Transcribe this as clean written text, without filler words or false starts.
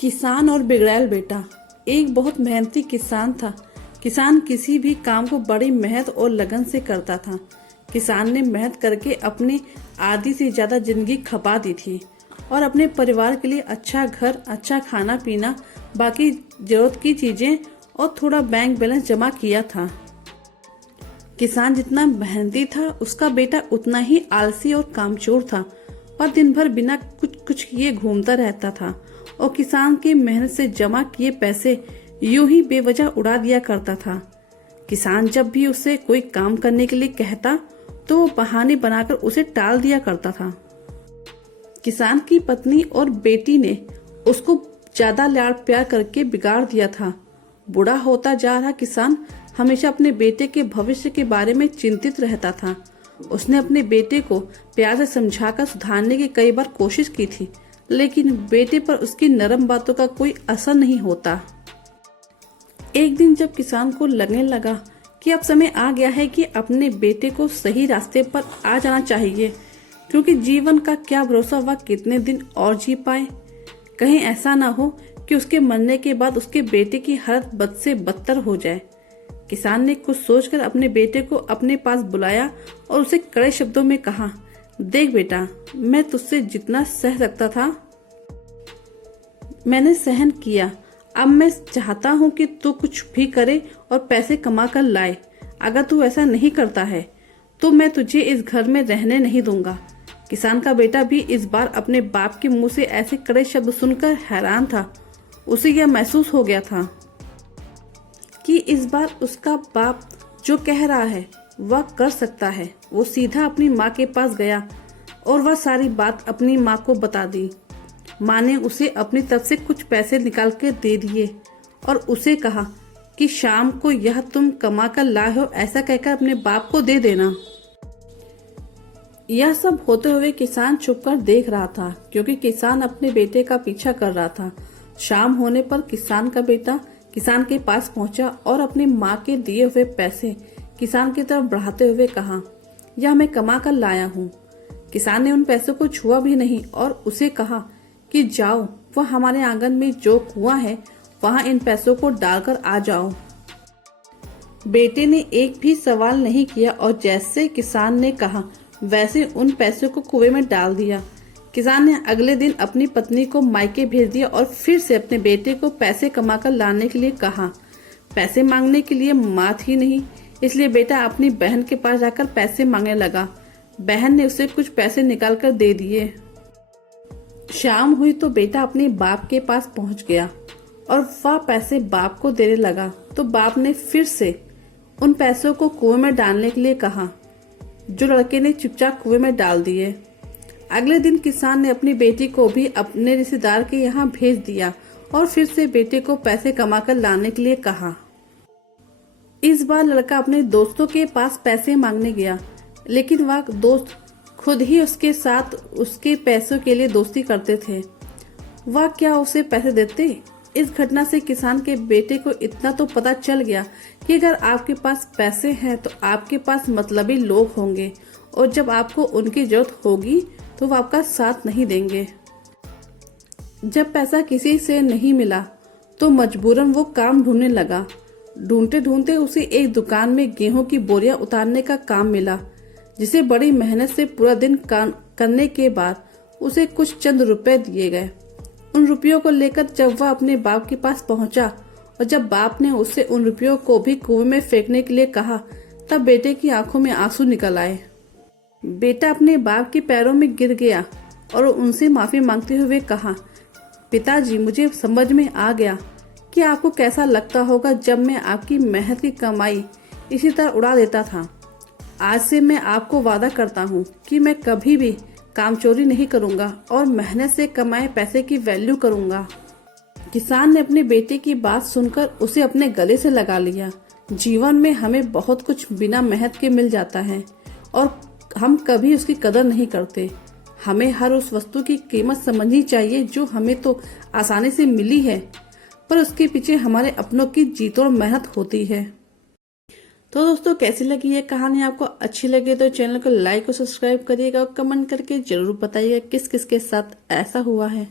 किसान और बिगड़ैल बेटा। एक बहुत मेहनती किसान था। किसान किसी भी काम को बड़ी मेहनत और लगन से करता था। किसान ने मेहनत करके अपनी आधी से ज्यादा जिंदगी खपा दी थी और अपने परिवार के लिए अच्छा घर, अच्छा खाना पीना, बाकी जरूरत की चीजें और थोड़ा बैंक बैलेंस जमा किया था। किसान जितना मेहनती था, उसका बेटा उतना ही आलसी और कामचोर था और दिन भर बिना कुछ किए घूमता रहता था और किसान की मेहनत से जमा किए पैसे यूं ही बेवजह उड़ा दिया करता था। किसान जब भी उसे कोई काम करने के लिए कहता तो वो बहाने बनाकर उसे टाल दिया करता था। किसान की पत्नी और बेटी ने उसको ज्यादा लाड़ प्यार करके बिगाड़ दिया था। बूढ़ा होता जा रहा किसान हमेशा अपने बेटे के भविष्य के बारे में चिंतित रहता था। उसने अपने बेटे को प्यार से समझाकर सुधारने की कई बार कोशिश की थी, लेकिन बेटे पर उसकी नरम बातों का कोई असर नहीं होता। एक दिन जब किसान को लगने लगा कि अब समय आ गया है कि अपने बेटे को सही रास्ते पर आ जाना चाहिए, क्योंकि जीवन का क्या भरोसा वह कितने दिन और जी पाए। कहीं ऐसा ना हो कि उसके मरने के बाद उसके बेटे की हालत बद से बदतर हो जाए। किसान ने कुछ सोचकर अपने बेटे को अपने पास बुलाया और उसे कड़े शब्दों में कहा, देख बेटा, मैं तुझसे जितना सह सकता था मैंने सहन किया। अब मैं चाहता हूँ कि तू कुछ भी करे और पैसे कमा कर लाए। अगर तू ऐसा नहीं करता है तो मैं तुझे इस घर में रहने नहीं दूंगा। किसान का बेटा भी इस बार अपने बाप के मुंह से ऐसे कड़े शब्द सुनकर हैरान था। उसे यह महसूस हो गया था कि इस बार उसका बाप जो कह रहा है वह कर सकता है। वो सीधा अपनी माँ के पास गया और वह सारी बात अपनी माँ को बता दी। माँ ने उसे अपनी तरफ से कुछ पैसे निकाल के दे दिए और उसे कहा कि शाम को यह तुम कमा कर लाए हो ऐसा कहकर अपने बाप को दे देना। यह सब होते हुए किसान चुपकर देख रहा था, क्योंकि किसान अपने बेटे का पीछा कर रहा था। शाम होने पर किसान का बेटा किसान के पास पहुंचा और अपनी माँ के दिए हुए पैसे किसान की तरफ बढ़ाते हुए कहा, यह मैं कमा कर लाया हूँ। किसान ने उन पैसों को छुआ भी नहीं और उसे कहा कि जाओ, वह हमारे आंगन में जो कुआं है वहां इन पैसों को डालकर आ जाओ। बेटे ने एक भी सवाल नहीं किया और जैसे किसान ने कहा वैसे उन पैसों को कुएं में डाल दिया। किसान ने अगले दिन अपनी पत्नी को मायके भेज दिया और फिर से अपने बेटे को पैसे कमाकर लाने के लिए कहा। पैसे मांगने के लिए माँ थी नहीं, इसलिए बेटा अपनी बहन के पास जाकर पैसे मांगने लगा। बहन ने उसे कुछ पैसे निकाल कर दे दिए। शाम हुई तो बेटा अपने बाप के पास पहुंच गया और वह पैसे बाप को देने लगा, तो बाप ने फिर से उन पैसों को कुएं में डालने के लिए कहा, जो लड़के ने चुपचाप कुएं में डाल दिए। अगले दिन किसान ने अपनी बेटी को भी अपने रिश्तेदार के यहाँ भेज दिया और फिर से बेटे को पैसे कमाकर लाने के लिए कहा। इस बार लड़का अपने दोस्तों के पास पैसे मांगने गया, लेकिन वह दोस्त खुद ही उसके साथ उसके पैसों के लिए दोस्ती करते थे। वह क्या उसे पैसे देते? इस घटना से किसान के बेटे को इतना तो पता चल गया कि अगर आपके पास पैसे हैं तो आपके पास मतलबी लोग होंगे और जब आपको उनकी जरूरत होगी तो वो आपका साथ नहीं देंगे। जब पैसा किसी से नहीं मिला तो मजबूरन वो काम ढूंढने लगा। ढूंढते ढूंढते उसे एक दुकान में गेहूं की बोरियां उतारने का काम मिला, जिसे बड़ी मेहनत से पूरा दिन काम करने के बाद उसे कुछ चंद रुपए दिए गए। उन रुपयों को लेकर जब वह अपने बाप के पास पहुंचा और जब बाप ने उससे उन रुपयों को भी कुएं में फेंकने के लिए कहा, तब बेटे की आंखों में आंसू निकल आए। बेटा अपने बाप के पैरों में गिर गया और उनसे माफी मांगते हुए कहा, पिताजी, मुझे समझ में आ गया कि आपको कैसा लगता होगा जब मैं आपकी मेहनत की कमाई इसी तरह उड़ा देता था। आज से मैं आपको वादा करता हूँ कि मैं कभी भी कामचोरी नहीं करूँगा और मेहनत से कमाए पैसे की वैल्यू करूँगा। किसान ने अपने बेटे की बात सुनकर उसे अपने गले से लगा लिया। जीवन में हमें बहुत कुछ बिना मेहनत के मिल जाता है और हम कभी उसकी कदर नहीं करते। हमें हर उस वस्तु की कीमत समझनी चाहिए जो हमें तो आसानी से मिली है, पर उसके पीछे हमारे अपनों की जीत और मेहनत होती है। तो दोस्तों, कैसी लगी ये कहानी? आपको अच्छी लगे तो चैनल को लाइक और सब्सक्राइब करिएगा और कमेंट करके जरूर बताइएगा किस किस के साथ ऐसा हुआ है।